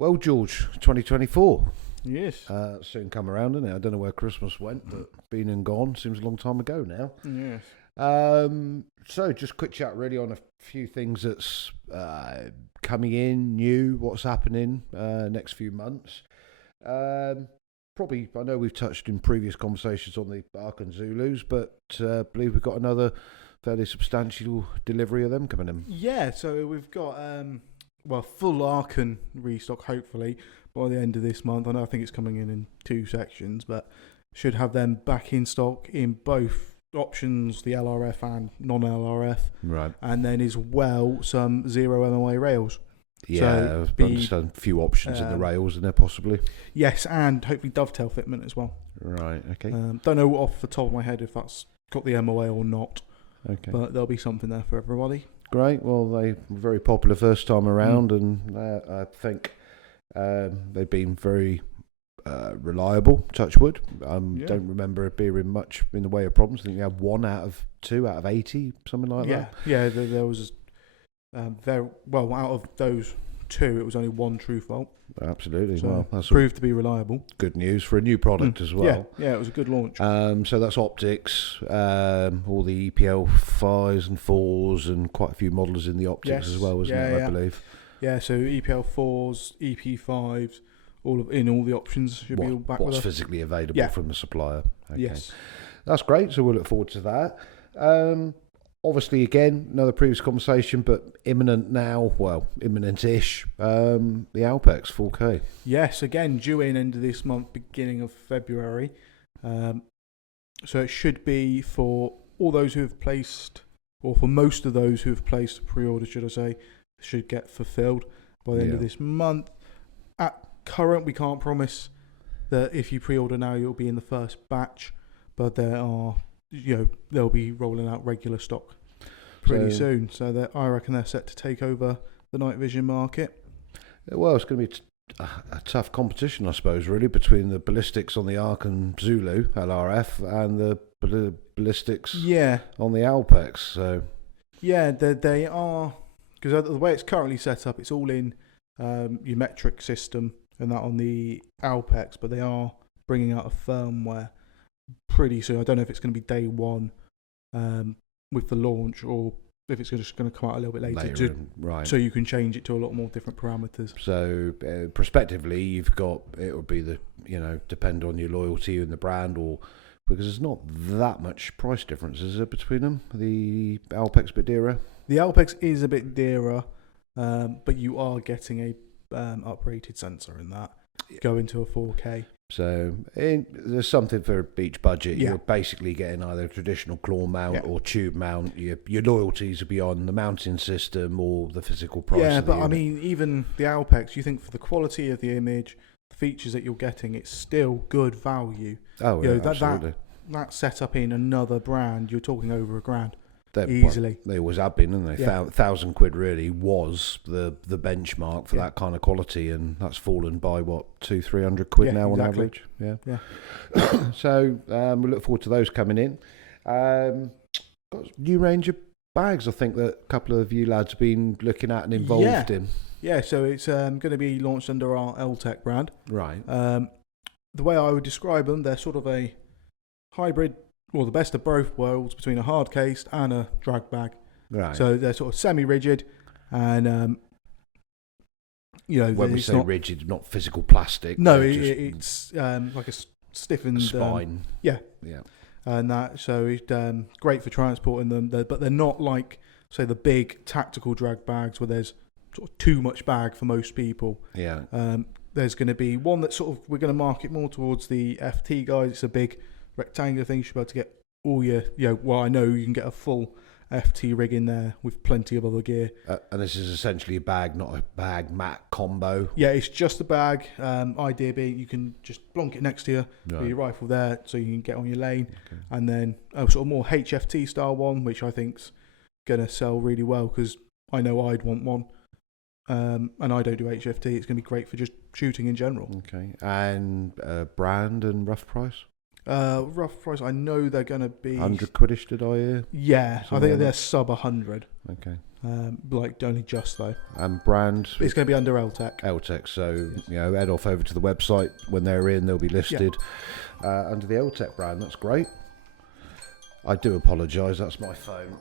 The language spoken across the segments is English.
Well, George, 2024. Yes. Soon come around, isn't it? I don't know where Christmas went, but been and gone seems a long time ago now. Yes. So just quick chat really on a few things that's coming in, new, what's happening next few months. Probably, I know we've touched in previous conversations on the Ark and Zulus, but I believe we've got another fairly substantial delivery of them coming in. Yeah, so we've got full Arkan restock hopefully by the end of this month. I think it's coming in two sections, but should have them back in stock in both options, the LRF and non-LRF. Right. And then as well some zero MOA rails. Yeah, so I understand a few options in the rails in there possibly. Yes, and hopefully dovetail fitment as well. Right, okay. Don't know off the top of my head if that's got the MOA or not. Okay. But there'll be something there for everybody. Great. Well, they were very popular first time around, and I think they've been very reliable, touch wood. Don't remember it being much in the way of problems. I think they had 1 out of 2 out of 80, something like that. Yeah, there was out of those 2, it was only 1 true fault. Absolutely. So well, that's proved to be reliable. Good news for a new product as well. Yeah, it was a good launch. So that's optics, all the EPL 5s and 4s, and quite a few models in the optics as well, isn't it? I believe. Yeah, so EPL 4s, EP5s, all the options should be all back with us. What's physically available from the supplier. Okay. Yes. That's great, so we'll look forward to that. Obviously, again, another previous conversation, but imminent-ish, the Alpex 4K. Yes, again, due in end of this month, beginning of February. So it should be for all those who have placed, or for most of those who have placed a pre-order, should I say, should get fulfilled by the end of this month. At current, we can't promise that if you pre-order now, you'll be in the first batch, but they'll be rolling out regular stock pretty soon. So I reckon they're set to take over the night vision market. Well, it's going to be a tough competition, I suppose, really, between the ballistics on the Ark and Zulu LRF and the ballistics on the Alpex. So yeah, they are, because the way it's currently set up, it's all in your metric system and that on the Alpex, but they are bringing out a firmware pretty soon. I don't know if it's going to be day one with the launch, or if it's just going to come out a little bit later, right? So you can change it to a lot more different parameters. So prospectively, you've got, it will be depend on your loyalty in the brand, or because there's not that much price difference, is there, between them? The Alpex a bit dearer. The Alpex is a bit dearer, but you are getting a uprated sensor in that, going to a 4K. So there's something for each budget. You're basically getting either a traditional claw mount or tube mount. Your loyalties will be on the mounting system or the physical price. Yeah, but I mean, even the Alpex, you think for the quality of the image, the features that you're getting, it's still good value. Oh, yeah, absolutely. That set up in another brand, you're talking over £1,000. Easily. They always have been, haven't they? £1,000 really was the benchmark for that kind of quality, and that's fallen by what, £200-300 now on average. Yeah. So we look forward to those coming in. Got a new range of bags, I think, that a couple of you lads have been looking at and involved in. Yeah, so it's going to be launched under our LTEC brand. Right. The way I would describe them, they're sort of a hybrid, or the best of both worlds, between a hard cased and a drag bag. Right. So they're sort of semi-rigid, and when we say rigid, not physical plastic. No, it's like a stiffened spine. Yeah. And that, so it's great for transporting them, but they're not like, say, the big tactical drag bags where there's sort of too much bag for most people. Yeah. There's going to be one that sort of, we're going to market more towards the FT guys. It's a big rectangular thing. You should be able to get all your, I know you can get a full FT rig in there with plenty of other gear. And this is essentially a bag, not a bag mat combo. Yeah, it's just a bag. Idea being you can just plonk it next to you, with your rifle there, so you can get on your lane. Okay. And then a sort of more HFT style one, which I think's going to sell really well, because I know I'd want one. And I don't do HFT. It's going to be great for just shooting in general. Okay. And brand and rough price? Rough price, I know they're going to be £100-ish, did I hear? Yeah, I think they're sub 100. Okay. like only just though. And brand? It's going to be under LTEC. LTEC, so head off over to the website. When they're in, they'll be listed under the LTEC brand. That's great. I do apologise, that's my phone.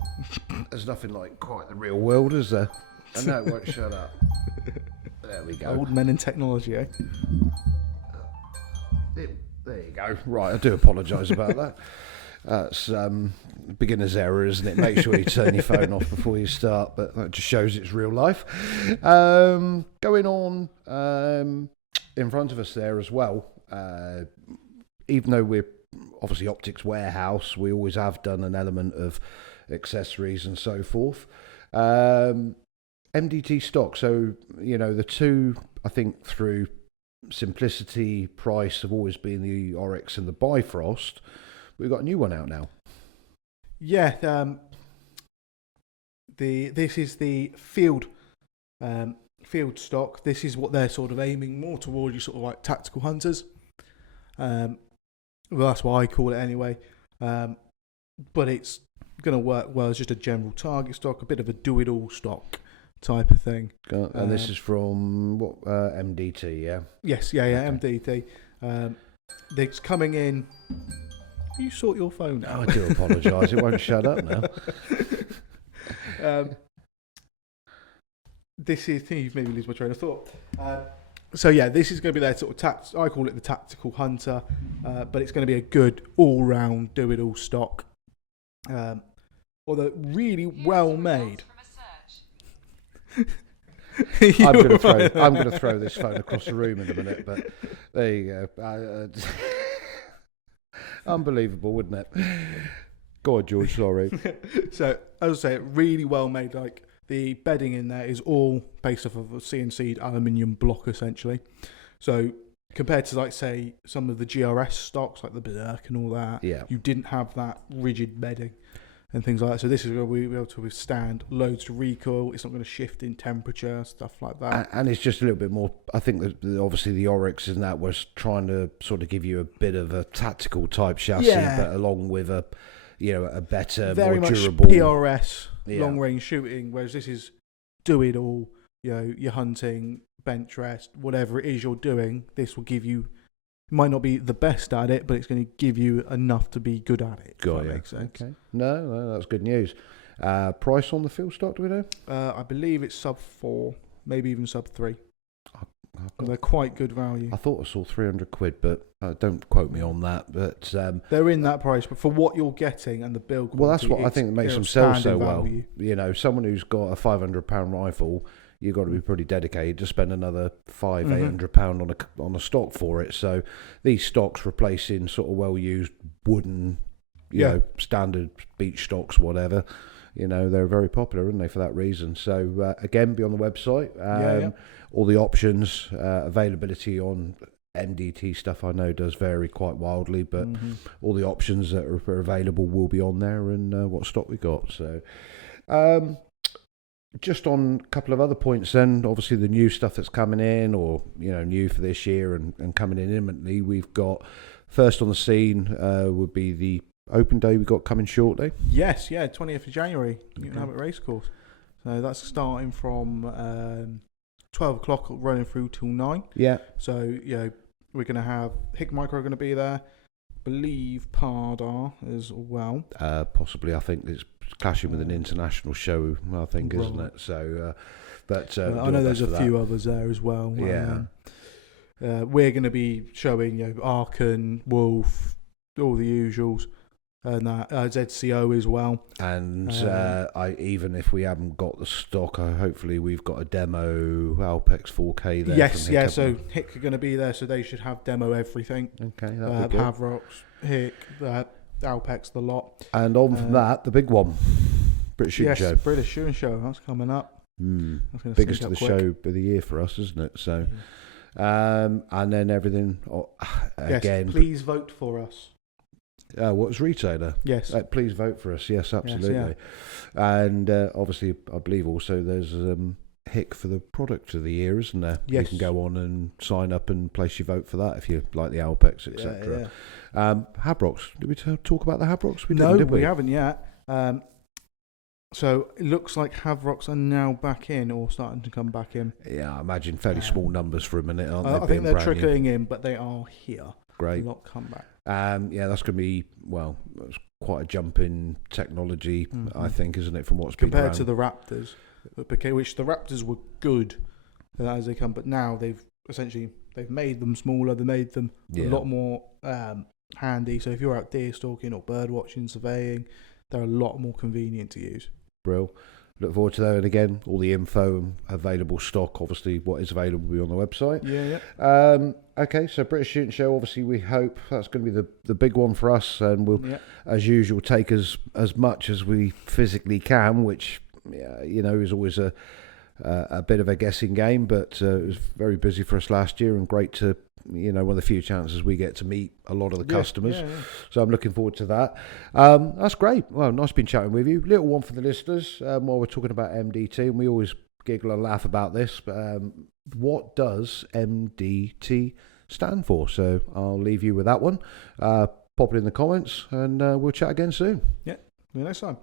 There's nothing like quite the real world, is there? I know it won't shut up. There we go. Old men in technology, eh? There you go. Right, I do apologise about that. That's beginner's error, isn't it? Make sure you turn your phone off before you start, but that just shows it's real life. Going on in front of us there as well, even though we're obviously Optics Warehouse, we always have done an element of accessories and so forth. MDT stock, so the two, I think, through simplicity, price, have always been the Oryx and the Bifrost. We've got a new one out now. Yeah, this is the field stock. This is what they're sort of aiming more towards, you sort of like tactical hunters. Well, that's what I call it anyway. But it's going to work well as just a general target stock, a bit of a do-it-all stock type of thing. And this is from what MDT, yeah? Yes, okay. MDT. It's coming in. You sort your phone out. Oh, I do apologise. It won't shut up now. This is. You've made me lose my train of thought. So yeah, this is going to be their sort of I call it the tactical hunter, but it's going to be a good all-round do-it-all stock. Although really well made. I'm going to throw this phone across the room in a minute, but there you go. Unbelievable, wouldn't it? Go on, George. Sorry. So as I say, really well made. Like the bedding in there is all based off of a CNC'd aluminium block, essentially. So compared to, like, say, some of the GRS stocks, like the Berserk and all that, you didn't have that rigid bedding and things like that. So this is going to be able to withstand loads of recoil. It's not going to shift in temperature, stuff like that. And it's just a little bit more, I think that obviously the Oryx and that was trying to sort of give you a bit of a tactical type chassis, but along with a better, very more much durable PRS long range shooting, whereas this is do it all. You're hunting, bench rest, whatever it is you're doing. This will give you. Might not be the best at it, but it's going to give you enough to be good at it. Got you. Makes sense. Okay. No, that's good news. Price on the field stock, do we know? I believe it's sub 4, maybe even sub 3. They're quite good value. I thought I saw £300, but don't quote me on that. But they're in that price, but for what you're getting and the build quality, well, that's what I think makes them sell so value. well. Someone who's got a £500 rifle, you've got to be pretty dedicated to spend another £800 on a stock for it. So these stocks replacing sort of well-used wooden, standard beach stocks, whatever. They're very popular, aren't they, for that reason? So again, be on the website. All the options, availability on MDT stuff, I know does vary quite wildly, but all the options that are available will be on there, and what stock we got. So. Just on a couple of other points then, obviously the new stuff that's coming in, or, new for this year and coming in imminently, we've got first on the scene would be the open day we've got coming shortly. Yes, 20th of January, Newton Abbot Racecourse. So that's starting from 12 o'clock running through till 9. Yeah. So, we're going to have Hick Micro going to be there. Believe Pardar as well. Possibly, I think it's clashing with an international show, I think, isn't it? So, I know there's a few others there as well. Yeah. We're going to be showing, Arkan, Wolf, all the usuals, and that ZCO as well. And even if we haven't got the stock, hopefully we've got a demo Alpex 4K there. Yes, so Hick are going to be there, so they should have demo everything. Okay, that'll be good. Havrox, Hick, Alpex, the lot. And on from that, the big one, British Shooting Show. Yes, British Shooting Show, that's coming up. Biggest of the show of the year for us, isn't it? So, and then everything again. Yes, please vote for us. What's retailer? Yes. Please vote for us. Yes, absolutely. Yes, and obviously, I believe also there's Hick for the product of the year, isn't there? Yes. You can go on and sign up and place your vote for that if you like the Alpex, etc. Habrox. Did we talk about the Habrox? No, we haven't yet. So it looks like Havrocks are now back in, or starting to come back in. Yeah, I imagine fairly small numbers for a minute, aren't they? I think they're trickling in, but they are here. Great. A lot come back. Yeah, that's going to be, it's quite a jump in technology, I think, isn't it, from what's been compared around. to the Raptors, which the Raptors were good as they come, but now they've made them smaller. They made them a lot more handy. So if you're out deer stalking or bird watching, surveying, they're a lot more convenient to use. Brill. Look forward to that. And again, all the info and available stock, obviously what is available will be on the website. Yeah. Okay, so British Shooting Show, obviously we hope that's going to be the big one for us, and we'll, as usual, take as much as we physically can, which, is always a bit of a guessing game, but it was very busy for us last year, and great to, one of the few chances we get to meet a lot of the customers. Yeah. So I'm looking forward to that. That's great. Well, nice been chatting with you. Little one for the listeners while we're talking about MDT, and we always giggle and laugh about this, but what does MDT stand for? So I'll leave you with that one. Pop it in the comments, and we'll chat again soon. Yeah, see you next time.